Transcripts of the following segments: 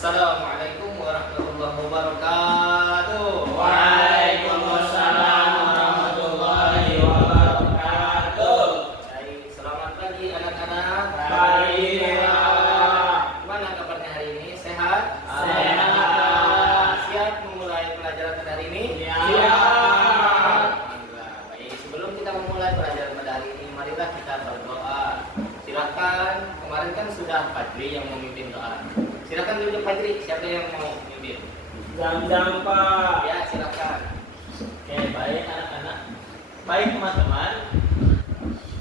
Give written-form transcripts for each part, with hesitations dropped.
Assalamualaikum warahmatullahi wabarakatuh. Waalaikumsalam warahmatullahi wabarakatuh. Baik, selamat pagi anak-anak. Baik. Gimana kabarnya hari ini? Sehat? Sehat. Siap memulai pelajaran pada hari ini? Siap. Alhamdulillah. Baik, sebelum kita memulai pelajaran pada hari ini, marilah kita berdoa. Silakan, kemarin kan sudah Fadli yang memimpin doa. Silakan duduk Fadli, siapa yang mau memimpin? Jam-jam Pak. Ya, silakan. Oke, baik anak-anak. Baik teman-teman.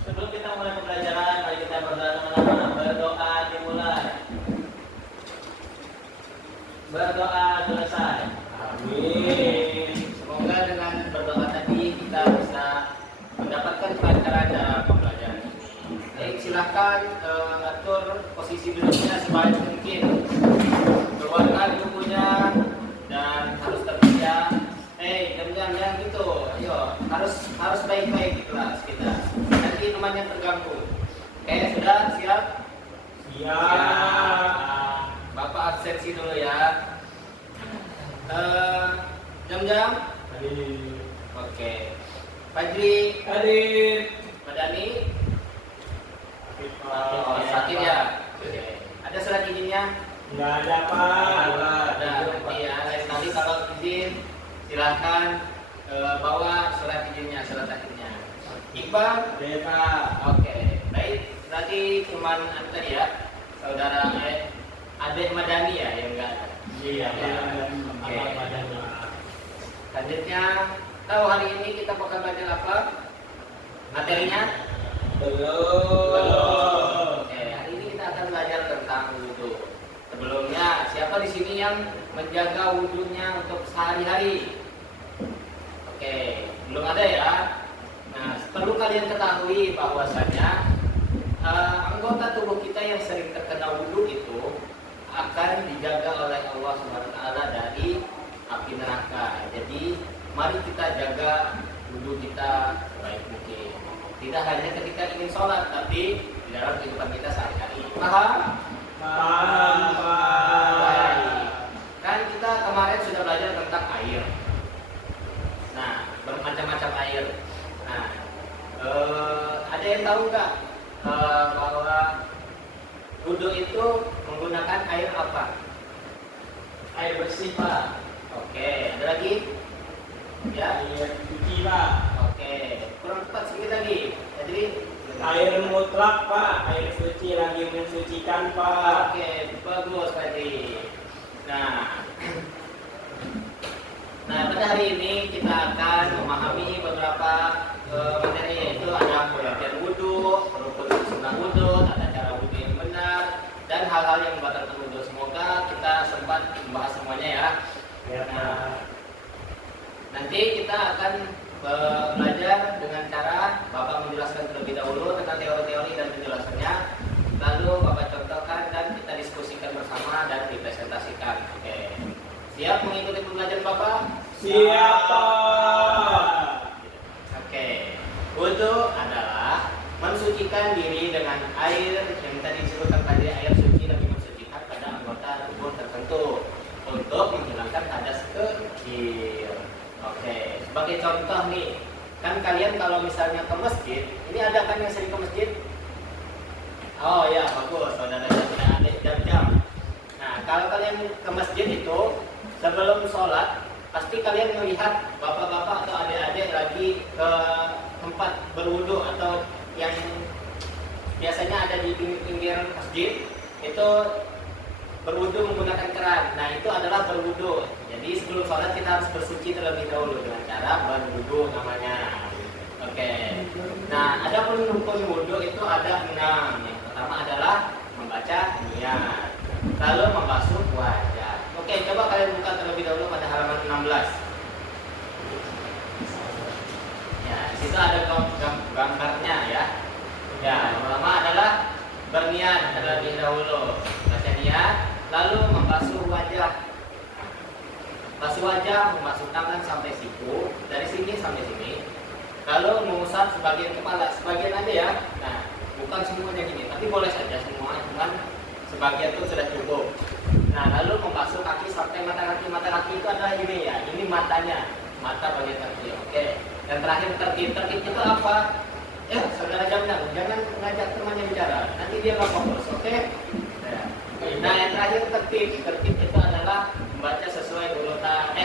Sebelum kita mulai pembelajaran, mari kita berdoa. Berdoa dimulai. Berdoa selesai. Amin. Semoga dengan berdoa tadi kita bisa mendapatkan pelajaran dalam pembelajaran ini. Baik, silakan atur posisi duduknya sebaik mungkin. Keluarkan bukunya dan harus tersedia. Jam-jam gitu. Ayo, harus baik-baik di kelas kita. Nanti temannya terganggu. Oke, sudah siap? Siap. Bapak absensi dulu ya. Jam-jam. Hadir. Oke. Fajri, Hadir. Madani. Oh, sakit ya. Oke. Ada surat izinnya? Nggak ada Pak. Ada. Nanti ya, lain kali kalau izin silahkan bawa surat izinnya, surat akhirnya. Iqbal. Ada Pak. Oke. Baik. Berarti cuman tadi ya, saudara adik Madani ya yang enggak ada. Iya. Oke. Ada. Selanjutnya, tahu hari ini kita bakal belajar apa? Materinya? Belum. Oke, hari ini kita akan belajar tentang wudhu. Sebelumnya, siapa di sini yang menjaga wudhunya untuk sehari-hari? Oke, belum ada ya? Nah, perlu kalian ketahui bahwasanya anggota tubuh kita yang sering terkena wudhu itu akan dijaga oleh Allah SWT dari api neraka. Jadi, mari kita jaga wudhu kita sebaik mungkin. Tidak hanya ketika ingin sholat, tapi di dalam kehidupan kita sehari-hari. Paham? Paham Pak. Baik. Kan kita kemarin sudah belajar tentang air. Nah, bermacam-macam air. Nah, ada yang tahu nggak bahwa wudhu itu menggunakan air apa? Air bersih, Pak. Oke, ada lagi? Ya. Air suci Pak. Oke, kurang tepat sedikit lagi. Jadi Air mutlak Pak. Air suci lagi mensucikan Pak. Oke, bagus tadi. Nah, pada hari ini kita akan memahami beberapa materi, yaitu ada pengertian wudhu, rukun sunnah wudhu, tata cara wudhu yang benar, dan hal-hal yang membatalkan wudhu. Semoga kita sempat membahas semuanya ya. Ya Pak. Nanti kita akan belajar dengan cara Bapak menjelaskan terlebih dahulu tentang teori-teori dan penjelasannya, lalu Bapak contohkan dan kita diskusikan bersama dan dipresentasikan. Oke, siap mengikuti pembelajaran Bapak? Siap Pak. Oke, wudhu adalah mensucikan diri dengan air yang tadi disebutkan tadi, air suci lebih mensucikan pada anggota tubuh tertentu untuk menghilangkan hadas kecil. Oke, sebagai contoh nih, kan kalian kalau misalnya ke masjid, ini ada kan yang sering ke masjid? Oh ya, bagus, saudara dan adik jam-jam. Nah, kalau kalian ke masjid itu, sebelum sholat, pasti kalian melihat bapak-bapak atau adik-adik lagi ke tempat berwudu atau yang biasanya ada di pinggir masjid, itu berwudu menggunakan keran. Nah, itu adalah berwudu. Jadi sebelum sholat kita harus bersuci terlebih dahulu dengan cara berwudu namanya. Oke. Nah, ada rukun wudu itu ada 6. Yang pertama adalah membaca niat, lalu membasuh wajah. Oke, coba kalian buka terlebih dahulu pada halaman 16. Ya, di situ ada gambarnya ya. Ya, yang pertama adalah berniat terlebih dahulu. Baca niat, lalu membasuh wajah. Basuh wajah, membasuh tangan sampai siku, dari sini sampai sini. Lalu mengusap sebagian kepala, sebagian aja ya. Nah, bukan semuanya gini, tapi boleh saja semua, cuman sebagian itu sudah cukup. Nah, lalu membasuh kaki sampai mata kaki. Mata kaki itu adalah ini ya, ini matanya, mata bagian kaki. Oke. Dan terakhir tertib itu apa? Saudara jangan ngajak temannya bicara, nanti dia nggak fokus. Oke. Nah, yang terakhir tertib itu adalah membaca sesuai urutan,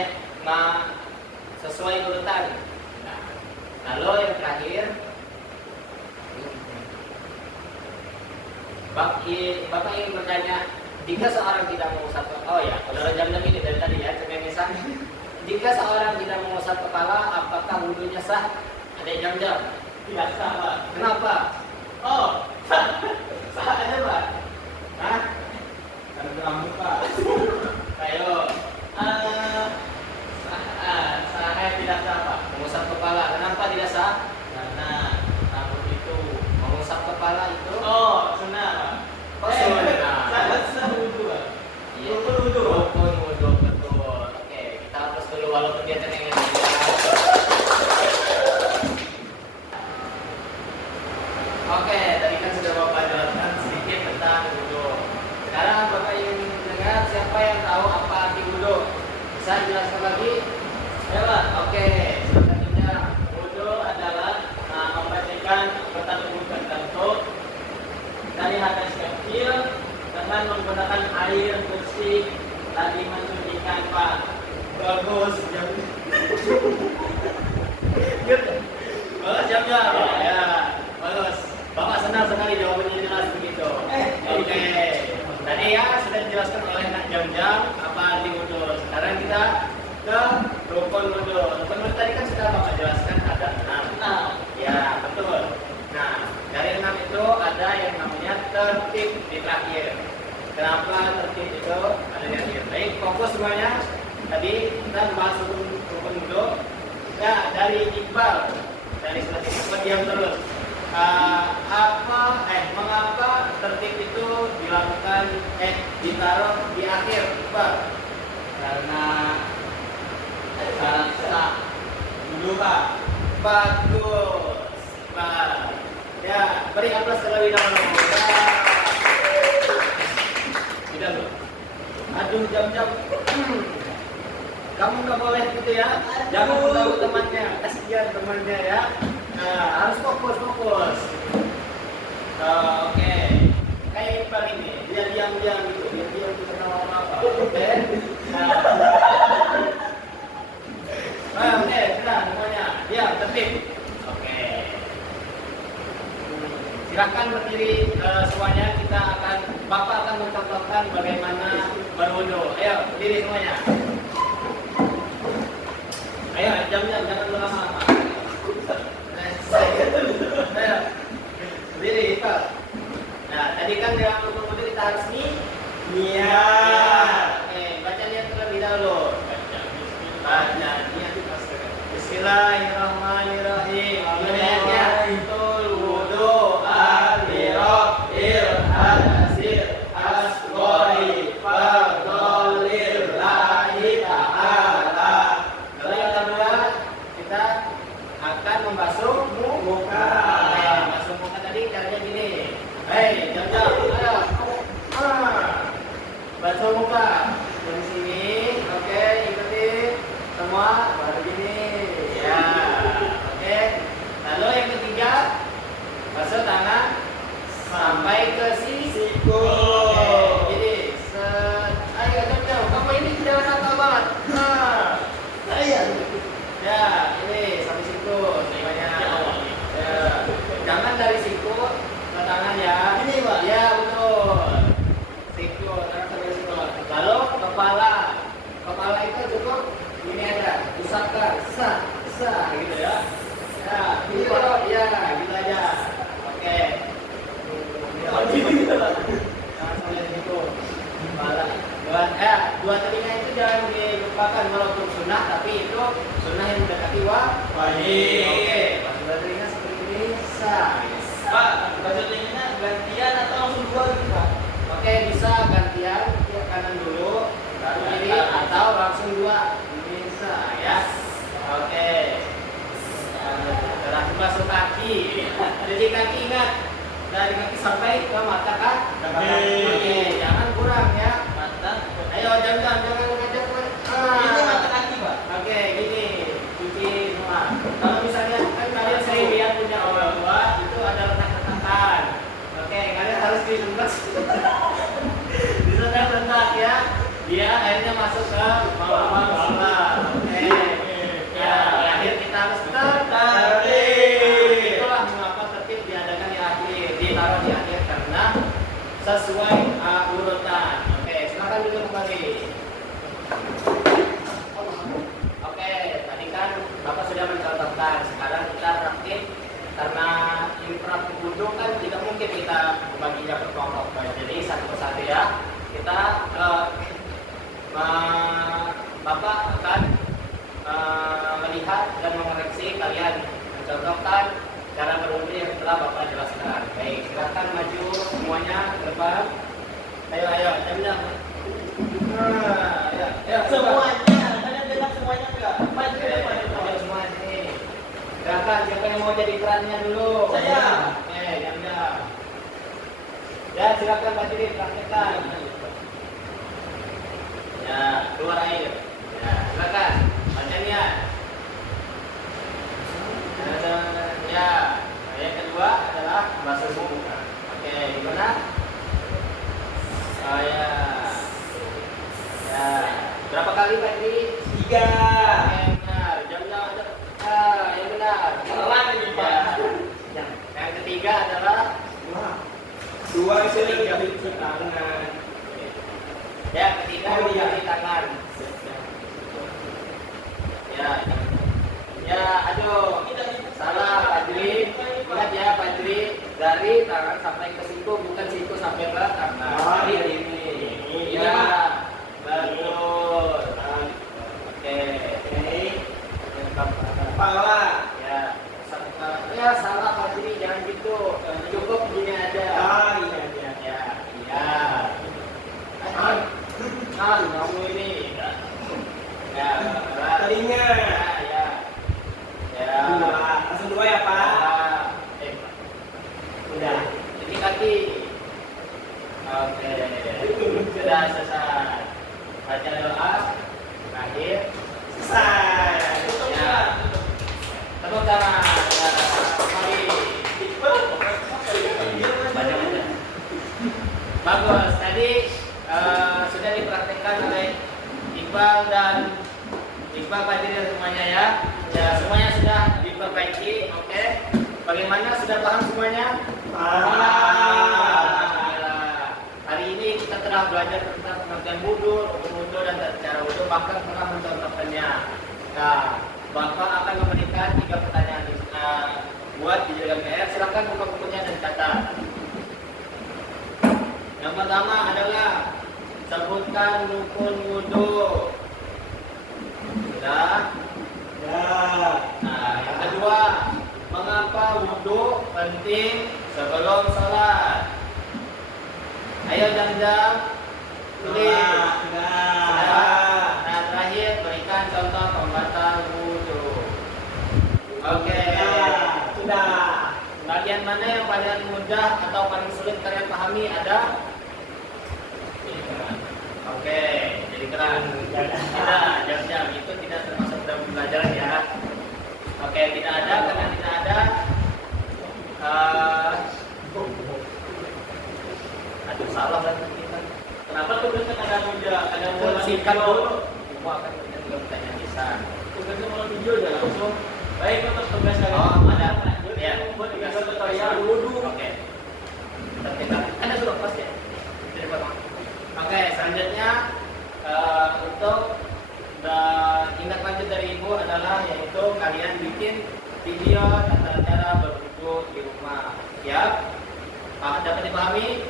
sesuai urutan. Nah, lalu yang terakhir, Bapak ingin bertanya, jika seorang tidak mengusap kepala, saudara jam-jam ini dari tadi ya, cemenisan. Jika seorang tidak mengusap kepala, apakah wudhunya sah? Ada jam-jam? Tidak sah, Pak. Kenapa? Oh, sah aja, Pak. Hah? Karena rambut Pak. Ayo. Saya tidak sah, Pak. Mengusap kepala. Kenapa tidak sah? Karena rambut itu. Mengusap kepala itu. Oh, sunnah, Pak. Oh, sunnah. Sah wudhu, Pak. Iya. Rukun wudhu. Rukun wudhu, betul. Oke, kita hapus dulu walaupun dia tenang. Oke, tadi kan sudah Bapak jelaskan sedikit tentang wudhu. Sekarang Bapak ingin dengar siapa yang tahu apa arti wudhu? Bisa jelaskan lagi? Ya, Pak. Oke, selanjutnya. Wudhu adalah membersihkan anggota tubuh tertentu dari hadas kecil dengan menggunakan air bersih lagi mensucikan, Pak. Bagus, jam. Bagus, jam-jam. Ya, bagus. Bapak senang sekali jawabannya jelas begitu. Oke. Tadi ya sudah dijelaskan oleh Nak Jam-jam apa arti wudhu. Sekarang kita ke rukun wudhu. Rukun wudhu tadi kan sudah Bapak jelaskan ada 6. Ya, betul. Nah, dari 6 itu ada yang namanya tertib di terakhir. Kenapa tertib itu ada di akhir? Baik, fokus semuanya. Tadi kita bahas rukun wudhu. Ya, dari Iqbal, dari selanjutnya diam terus. Mengapa tertib itu dilakukan ditaruh di akhir, Iqbal? Karena sah wudhu, Pak. Bagus, Pak. Ya, beri aplaus terlebih dahulu. Tidak loh. Aduh, jam-jam. Kamu nggak boleh gitu ya. Jangan tahu temannya. Kasihan temannya ya. Nah, harus fokus. Oke. Kayak Iqbal ini, dia diam-diam gitu. Dia diam gitu kenal apa. Oke. Oke, sudah semuanya. Diam, tertib. Oke. Silakan berdiri semuanya. Bapak akan mencontohkan bagaimana berwudu. Ayo, berdiri semuanya. Ayo, jam-jam, jangan lama-lama. Ayo, berdiri, Pak. Nah, tadi kan dalam rukun wudu kita harus niat. Baca niat terlebih dahulu. Baca niat. Bismillahirrahmanirrahim. Niatnya tul wudu al-biraqil hadasir asghari fardolillahi ta'ala. Lalu yang kedua, kita akan membasuh muka. Membasuh muka tadi caranya gini. Hei, jam-jam, ayo. Basuh muka. Dari sini, oke, ikutin semua baru gini. Ya, oke. Lalu yang ketiga, basuh tangan sampai ke siku. Oke, jadi ayo jam-jam, kamu ini jangan nakal banget. Ya, ini sampai siku semuanya. Ya, jangan dari siku ke tangan ya. Ini Pak. Ya, betul. Siku, tangan sampai siku. Lalu kepala itu cukup ini aja, usapkan, gitu ya. Ya, gitu ya, gitu aja. Oke. Jangan sampai situ. Kepala. Dua telinga itu jangan dilupakan walaupun sunnah, tapi itu sunnah yang mendekati wajib. Oke, pas dua telinga seperti ini sah. Pak, baju telinganya gantian atau langsung dua gitu, Pak? Oke, bisa gantian, kanan dulu, baru kiri atau langsung dua. Bisa ya. Oke. Terakhir basuh kaki. Jadi kaki ingat dari kaki sampai ke mata kaki. Oke, jangan kurang ya. Mata ke akhirnya masuk ke pemahaman sholat. Oke. Ya, akhir kita harus tertib. Itulah mengapa tertib diadakan di akhir, ditaruh di akhir karena sesuai urutan. Oke, silakan duduk kembali. Oke, tadi kan Bapak sudah mencontohkan. Sekarang kita praktik karena ini praktik wudhu kan tidak mungkin kita membaginya per kelompok. Jadi satu persatu ya. Kita Bapak akan melihat dan mengoreksi kalian, mencontohkan cara berwudhu yang telah Bapak jelaskan. Baik, silakan maju semuanya ke depan. Ayo, jam-jam. Ayo, Semuanya, kalian bilang semuanya enggak? Maju Oke, depan ayo semua sini. Silakan, siapa yang mau jadi perannya dulu? Saya. Oke, jam-jam. Ya, silakan Pak Jiri, praktekkan. Ya, keluar air. Ya, silakan. Bacanya. Ya, yang kedua adalah bahasa muka. Oke, gimana? Saya. Ya, berapa kali Pak Jiri? 3. Yang benar, jamnya ada. Yang benar. Salah ini, Pak. Ya. Yang ketiga adalah 2 itu cuci tangan. ya ketiga Oh, iya. mencuci tangan. Ya, ya, aduh, salah Pak Jri. Ingat ya Pak Jri, dari tangan sampai ke situ, bukan situ sampai ke tangan. Oh, Jadi iya. ini. Ini, Ya, Pak. betul. Oke. Kepala. Ya, ya salah Pak Jri, jangan gitu. Cukup gini aja. Iya. Ya, iya. Kamu ini. Ya, Telinga. ya. Ya. 2. Langsung 2 ya, Pak. Udah. Ini kaki. Oke. Sudah selesai. Baca doa. Akhir. Selesai. Ya. Tepuk tangan. Ya. Mari. Baca. Bagus. Tadi sudah dipraktekkan oleh Iqbal dan Iqbal Fadil dan semuanya ya. Ya, semuanya sudah diperbaiki. Oke. Bagaimana, sudah paham semuanya? Alhamdulillah. Hari ini kita telah belajar tentang pengertian wudhu, wudhu dan cara wudhu, bahkan telah mencontohkannya. Nah, Bapak akan memberikan 3 pertanyaan buat dijaga PR. Silakan buka bukunya dan catat. Yang pertama adalah sebutkan rukun wudhu. Sudah? Ya. Nah, yang kedua, mengapa wudhu penting sebelum sholat? Ayo jam-jam tulis. Nah, terakhir berikan contoh pembatal wudhu. Oke. Sudah. Bagian mana yang paling mudah atau paling sulit kalian pahami ada? Oke, jadi keran. Tidak, jam-jam itu tidak termasuk dalam pembelajaran ya. Oke, tidak ada, karena tidak ada. Aduh, salah lagi kita. Kenapa tugasnya kadang muda, kadang muda Singkat dulu. Semua akan punya 3 pertanyaan bisa. Tugasnya malah video aja langsung. Baik, untuk tugas kalian. Oh, ada. Ya. Buat tugas tutorial wudhu. Oke. Kita ada sudah pas ya. Jadi potong. Oke, selanjutnya untuk tindak lanjut dari Ibu adalah yaitu kalian bikin video tata cara berwudhu di rumah. Ya, dapat dipahami?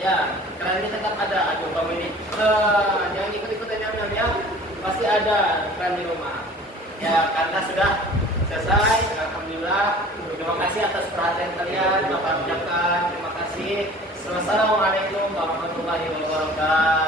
Ya, karena ini tetap ada. Aduh, Bang ini jangan ikut-ikutan ya. Pasti ada kan di rumah. Ya, karena sudah selesai. Alhamdulillah. Terima kasih atas perhatian kalian. Bapak ucapkan terima kasih. Wassalamualaikum warahmatullahi wabarakatuh.